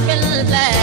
keeping the flag.